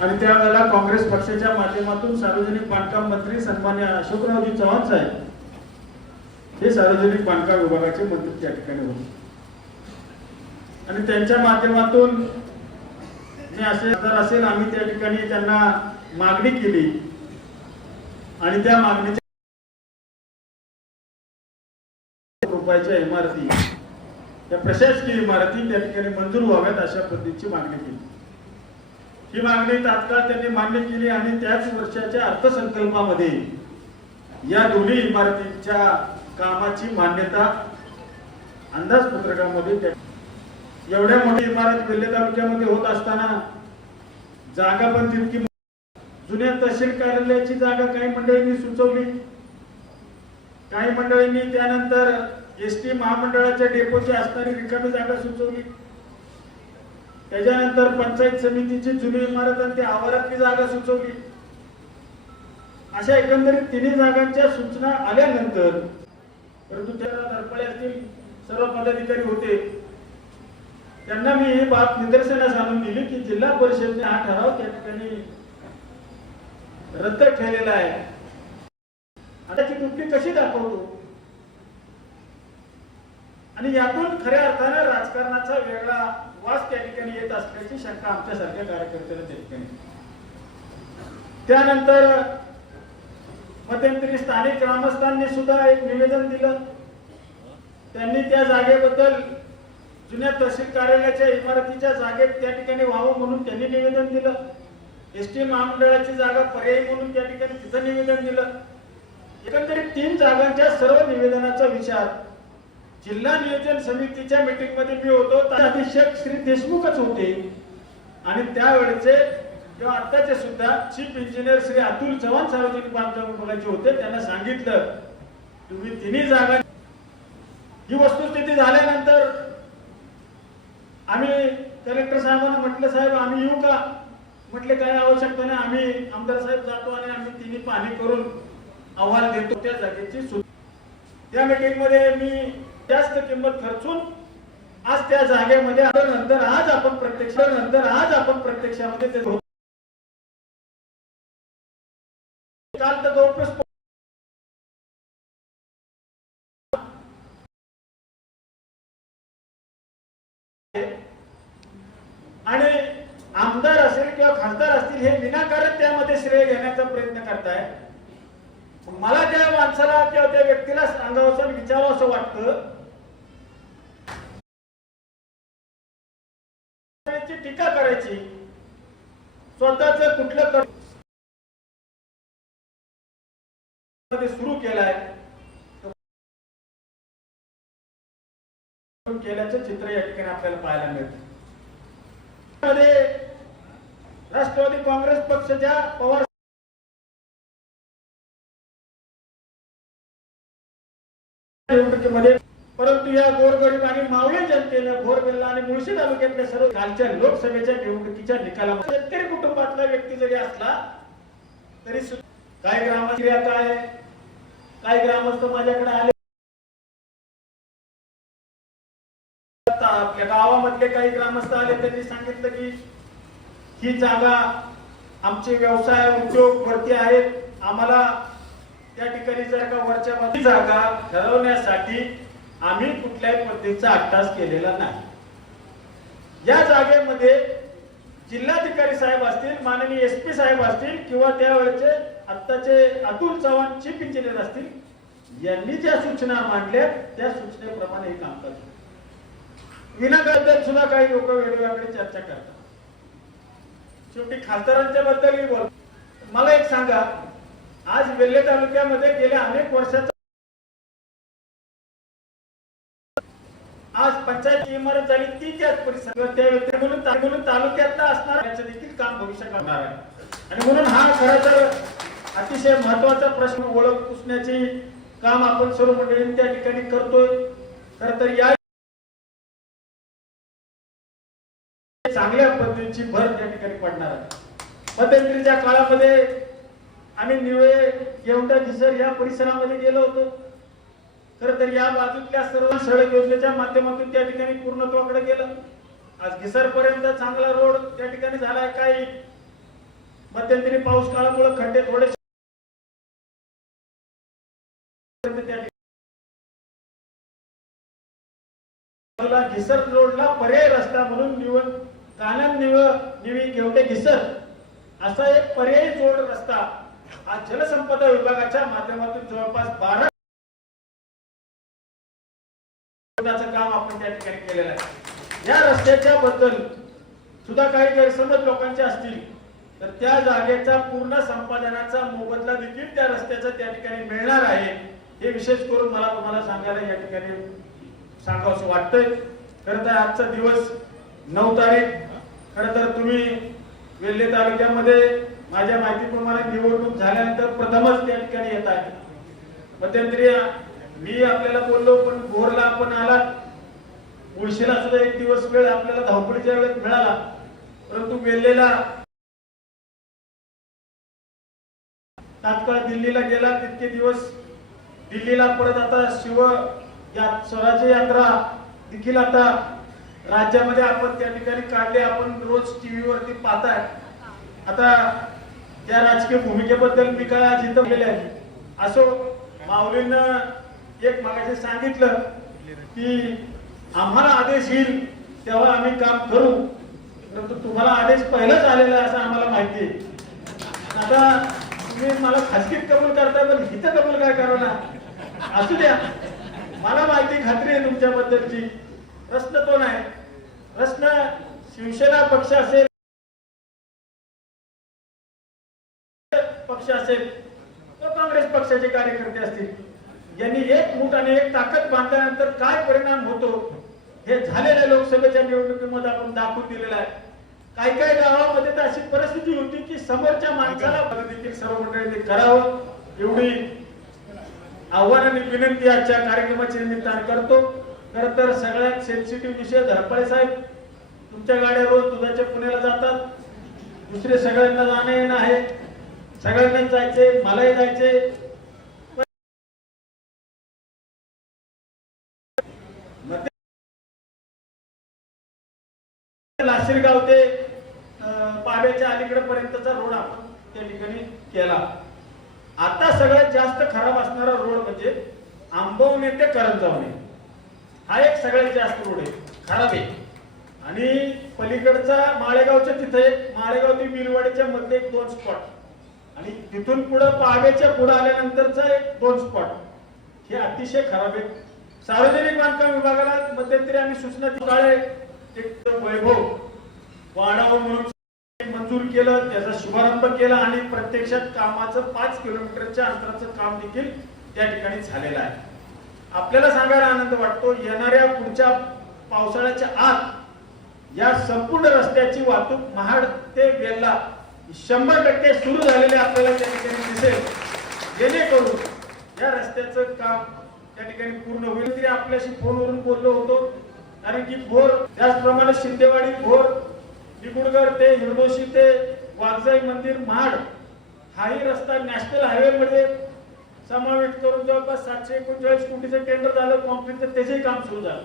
आणि त्यावेळेला काँग्रेस पक्षाच्या माध्यमातून सार्वजनिक बांधकाम मंत्री सन्मान्य अशोकरावजी चव्हाण साहेब हे सार्वजनिक बांधकाम विभागाचे मंत्री त्या ठिकाणी होते. आणि त्यांच्या माध्यमातून असे असेल आम्ही त्या ठिकाणी त्यांना मागणी केली. आणि त्या मागणीच्या रुपयाच्या इमारती त्या प्रशासकीय इमारती त्या ठिकाणी मंजूर व्हाव्यात अशा पद्धतीची मागणी केली. ही मागणी तात्काळ त्यांनी मान्य केली आणि त्याच वर्षाच्या अर्थसंकल्पामध्ये या दोन्ही इमारतींच्या कामाची मान्यता अंदाजपत्रकामध्ये त्या- एवढ्या मोठी इमारत वेल्हे तालुक्यामध्ये होत असताना जागा पण तितकी जुन्या तहसील कार्यालयाची जागा काही मंडळींनी सुचवली. काही मंडळींनी त्यानंतर एस टी महामंडळाच्या डेपोची असणारी रिकामी जागा सुचवली. त्याच्यानंतर पंचायत समितीची जुनी इमारत आणि त्या आवारातली जागा सुचवली. अशा एकंदरीत तिन्ही जागांच्या सूचना आल्यानंतर परंतु त्या धरपडे असतील सर्व पदाधिकारी होते. त्यांना मी ही बाब निदर्शनास आणून दिली की जिल्हा परिषदने हा ठराव त्या ठिकाणी रद्द ठेवलेला आहे. आता ती दुःखी कशी दाखवतो? आणि यातून खऱ्या अर्थानं राजकारणाचा वेगळा वास त्या ठिकाणी येत असल्याची शंका आमच्यासारख्या कार्यकर्त्याला त्या ठिकाणी त्यानंतर मध्यंतरी स्थानिक ग्रामस्थांनी सुद्धा एक निवेदन दिलं. त्यांनी त्या जागेबद्दल जुन्या तहसील कार्यालयाच्या इमारतीच्या जागेत त्या ठिकाणी व्हावं म्हणून त्यांनी निवेदन दिलं. एस टी महामंडळाची जागा पर्यायी म्हणून त्या ठिकाणी तिथं निवेदन दिलं. एकंदरीत तीन जागांच्या सर्व निवेदनाचा विचार जिल्हा नियोजन समितीच्या मीटिंगमध्ये मी होतो. अधीक्षक श्री देशमुखच होते. आणि त्यावेळेचे किंवा आत्ताचे सुद्धा चीफ इंजिनियर श्री अतुल चव्हाण सार्वजनिक बांधकाम विभागाचे होते. त्यांना सांगितलं तुम्ही तिन्ही जागा ही वस्तुस्थिती झाल्यानंतर आम्ही कलेक्टर साहेबांना म्हटलं साहेब आम्ही येऊ का? म्हटले काय आवश्यकता नाही. आम्ही आमदार साहेब जातो आणि आम्ही तिन्ही पाणी करून अहवाल देतो. त्या जागेची त्या मीटिंगमध्ये मी जास्त किंमत खर्चून आज त्या जागेमध्ये नंतर आज आपण प्रत्यक्ष नंतर आज आपण प्रत्यक्षामध्ये ते काल तर आणि आमदार असेल किंवा खासदार असतील हे विनाकारण त्यामध्ये श्रेय घेण्याचा प्रयत्न करताय. मला त्या माणसाला किंवा त्या व्यक्तीला सांगावं असं विचारावं असं वाटतं स्वतःच कुठलं कर सुरू केलाय. केल्याचं चित्र या ठिकाणी आपल्याला पाहायला मिळतं. मध्ये राष्ट्रवादी काँग्रेस पक्षाच्या पवार निवडणुकीमध्ये परंतु या गोरगरीब आणि मावळे जनतेनं भोरबेल्ला आणि मुळशी तालुक्यातल्या सर्व कालच्या लोकसभेच्या निवडणुकीच्या निकालामध्ये शेतकरी कुटुंबातला व्यक्ती जरी असला तरी काय ग्रामस्थ काय काय ग्रामस्थ माझ्याकडे आले? आपल्या गावामधले काही ग्रामस्थ आले त्यांनी सांगितलं की ही जागा आमचे व्यवसाय उद्योग वरती आहेत. आम्हाला त्या ठिकाणी जर का वरच्या जागा ठरवण्यासाठी आम्ही कुठल्याही पद्धतीचा अट्टास केलेला नाही. या जागेमध्ये जिल्हाधिकारी साहेब असतील माननीय एस पी साहेब असतील किंवा त्यावेळेचे आत्ताचे अतुल चव्हाण चीफ इंजिनियर असतील यांनी ज्या सूचना मांडल्या त्या सूचनेप्रमाणे हे काम करतात विनाकारण सुद्धा काही लोक वेगवेगळ्याकडे चर्चा करतात. शेवटी खासदारांच्या बद्दल मी बोल मला एक सांगा आज वेल्हे तालुक्यामध्ये गेल्या अनेक वर्षाचा पंचायत इमारत झाली ती त्याच परिसर त्या व्यक्ती म्हणून म्हणून तालुक्यातला असणार याचं देखील काम भविष्यात आहे. आणि म्हणून हा खरं तर अतिशय महत्त्वाचा प्रश्न ओळख पुसण्याचे काम आपण सर्व मंडळींनी त्या ठिकाणी करतोय. खर तर या चांगल्या पद्धतीची भर त्या ठिकाणी पडणार आहे. मध्यंतरीच्या काळामध्ये आम्ही निवळे येवटा घिसर या परिसरामध्ये गेलो होतो. खर तर या बाजूतल्या सर्व सडक योजनेच्या माध्यमातून त्या ठिकाणी पूर्णत्वाकडे गेलं. आज घिसर पर्यंत चांगला रोड त्या ठिकाणी झालाय काही मध्यंतरी पाऊस काळामुळे खड्डे थोडे मला घिसर रोडला पर्याय रस्ता म्हणून निवड कानन निव निवी घेवटे घिसर. असा एक पर्यायी जोड रस्ता आज जलसंपदा विभागाच्या माध्यमातून जवळपास बारा या ठिकाणी केलेला आहे. या रस्त्याच्या बद्दल सुद्धा काही गैरसमज लोकांचे असतील तर त्या जागेचा पूर्ण संपादनाचा मोबदला देखील त्या रस्त्याचा त्या ठिकाणी मिळणार आहे हे विशेष करून मला तुम्हाला सांगायला या ठिकाणी सांगावं वाटतंय. खरं तर आजचा दिवस नऊ तारीख. खरं तर तुम्ही वेल्हे तालुक्यामध्ये माझ्या माहितीप्रमाणे निवडणूक झाल्यानंतर प्रथमच त्या ठिकाणी येत आहे. मध्यंतरी मी आपल्याला बोललो पण भोरला आपण आलात. मुळशीला सुद्धा एक दिवस वेळ आपल्याला धावपळीच्या वेळेत मिळाला. परंतु वेल्हेला तात्काळ दिल्लीला गेला. तितके दिवस दिल्लीला परत आता शिव या स्वराज्य यात्रा देखील आता राज्यामध्ये आपण त्या ठिकाणी काढले. आपण रोज टीव्ही वरती पाहताय. आता त्या राजकीय भूमिकेबद्दल मी काय आज इथं गेले आहे. असो माऊलीनं एक मागाशी सांगितलं की आम्हाला आदेश येईल तेव्हा आम्ही काम करू. परंतु तुम्हाला आदेश पहिलाच आलेला आहे असं आम्हाला माहिती आहे. आता तुम्ही मला खासगीत कबूल करताय पण इथं कबूल काय करा ना? असू द्या. मला माहिती खात्री आहे तुमच्याबद्दलची. प्रश्न तो नाही. प्रश्न शिवसेना पक्ष असेल पक्ष असेल किंवा काँग्रेस पक्षाचे कार्यकर्ते असतील. यांनी एक मूठ आणि एक ताकद बांधल्यानंतर काय परिणाम होतो? हे झालेल्या लोकसभेच्या निवडणुकीमध्ये आपण दाखवून दिलेलं आहे. काही काही गावामध्ये तर अशी परिस्थिती होती की समोरच्या माणसाला देखील सर्व मंडळींनी करावं. एवढी आव्हान आणि विनंती आजच्या कार्यक्रमाच्या निमित्ताने करतो. खर तर सगळ्यात सेन्सिटिव्ह विषय धरपळे साहेब. तुमच्या गाड्या रोज दुधाच्या पुण्याला जातात. दुसरे सगळ्यांना जाणं येणं आहे. सगळ्यांना जायचे मलाही जायचे लाशीरगाव ते अं, पाब्याच्या अलीकडे पर्यंतचा रोड आपण त्या ठिकाणी केला. आता सगळ्यात जास्त खराब असणारा रोड म्हणजे आंबवणे ते करंजावणे. हा एक सगळ्यात जास्त रोड आहे. खराब आहे. आणि पलीकडचा माळेगावच्या तिथे एक माळेगाव ते बिलवाडीच्या मध्ये एक दोन स्पॉट आणि तिथून पुढे पावेच्या पुढे आल्यानंतरचा एक दोन स्पॉट हे अतिशय खराब आहेत सार्वजनिक बांधकाम विभागाला मध्यंतरी आम्ही सूचना काळे एक वैभव. केलं त्याचा शुभारंभ केला आणि प्रत्यक्षात कामाचं पाच किलोमीटरच्या अंतराचं काम देखील त्या ठिकाणी झालेलं आहे. आपल्याला सांगायला आनंद वाटतो येणाऱ्या पुढच्या पावसाळ्याच्या आत या संपूर्ण रस्त्याची वाहतूक महाड ते वेल्ला शंभर टक्के सुरू झालेले आपल्याला त्या ठिकाणी दिसेल. जेणेकरून या रस्त्याचं काम त्या ठिकाणी पूर्ण होईल. तरी आपल्याशी फोनवरून बोललो होतो. कारण की भोर त्याचप्रमाणे शिंदेवाडी भोर निकुडगर ते हिरडोशी ते वाघजाई मंदिर महाड. हाही रस्ता नॅशनल हायवे मध्ये समावेश करून जवळपास सातशे एकोणचाळीस कोटीचं टेंडर झालं कॉन्क्रीटचं त्याचंही काम सुरू झालं.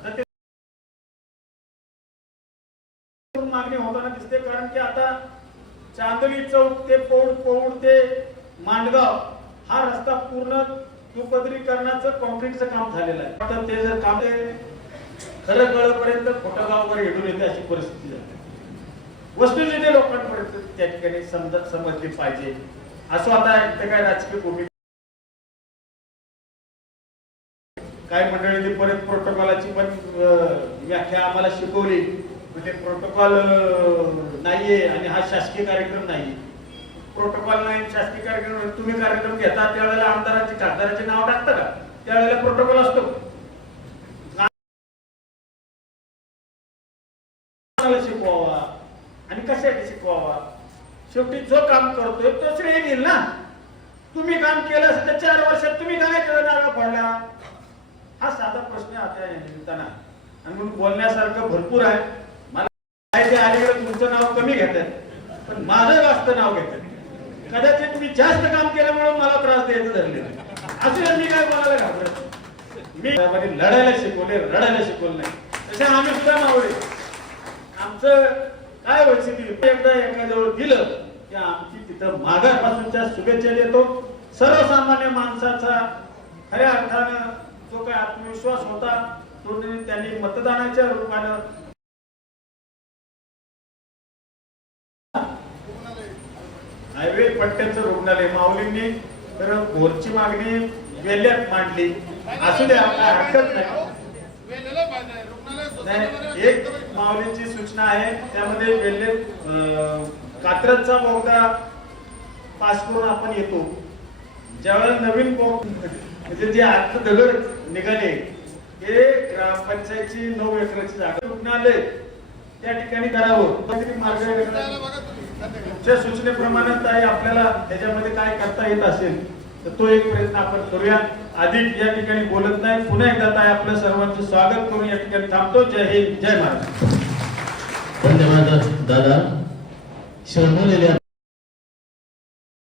आता ते मागणी होताना दिसते कारण की आता चांदणी चौक ते पौड पौड ते मांडगाव हा रस्ता पूर्ण दुपदरीकरणाचं कॉन्क्रीटचं काम झालेलं आहे. आता ते जर काम खरं कळपर्यंत खोटं गाव वगैरे हिडून येते अशी परिस्थिती झाली. वस्तुस्थिती लोकांपर्यंत त्या ठिकाणी समज समजली पाहिजे. असं आता ते काय राजकीय भूमिका काय मंडळींनी परत प्रोटोकॉलाची पण व्याख्या आम्हाला शिकवली. म्हणजे प्रोटोकॉल नाहीये आणि हा शासकीय कार्यक्रम नाही प्रोटोकॉल नाही शासकीय कार्यक्रम तुम्ही कार्यक्रम घेता त्यावेळेला आमदाराचे खासदाराचे नाव टाकता का? त्यावेळेला प्रोटोकॉल असतो कोणाला शिकवावा आणि कशासाठी शिकवावा शेवटी जो काम करतोय तो श्रेय घेईल ना तुम्ही काम केलं असेल तर चार वर्षात तुम्ही काय केलं नागा पडला हा साधा प्रश्न आता या निमित्तानं आहे. आणि म्हणून बोलण्यासारखं भरपूर आहे. मला ते अलीकडे तुमचं नाव कमी घेतात पण माझं जास्त नाव घेतात. कदाचित मी जास्त काम केल्यामुळे मला त्रास द्यायचं धरले असं मी काय बोलायला घाबरत मी लढायला शिकवले रडायला शिकवलं नाही. तसे आम्ही सुद्धा मावळे. आमचं काय व्हायचं ती एकदा एखाद्यावर दिलं की आमची तिथं माघापासूनच्या शुभेच्छा देतो. सर्वसामान्य माणसाचा खऱ्या अर्थानं जो काही आत्मविश्वास होता तो त्यांनी मतदानाच्या रूपानं हायवे पट्ट्याचं रुग्णालय माऊलींनी तर बोरची मागणी वेल्यात मांडली. असू द्या काय हरकत नाही. एक माऊलींची सूचना आहे त्यामध्ये वेल्हे अं, कात्रजचा बोगदा पास करून आपण येतो. ज्यावेळेला नवीन म्हणजे जे आता दगड निघाले हे ग्रामपंचायतची नऊ एकराची जागा रुग्णालय त्या ठिकाणी करावं. काहीतरी मार्ग तुमच्या सूचनेप्रमाणे ताई आपल्याला त्याच्यामध्ये काय करता येत असेल तर तो एक प्रयत्न आपण करूया. अधिक या ठिकाणी बोलत नाही. पुन्हा एकदा ताई आपलं सर्वांचं स्वागत करून या ठिकाणी थांबतो. जय हिंद. जय महाराष्ट्र. धन्यवाद दादा. शोधलेल्या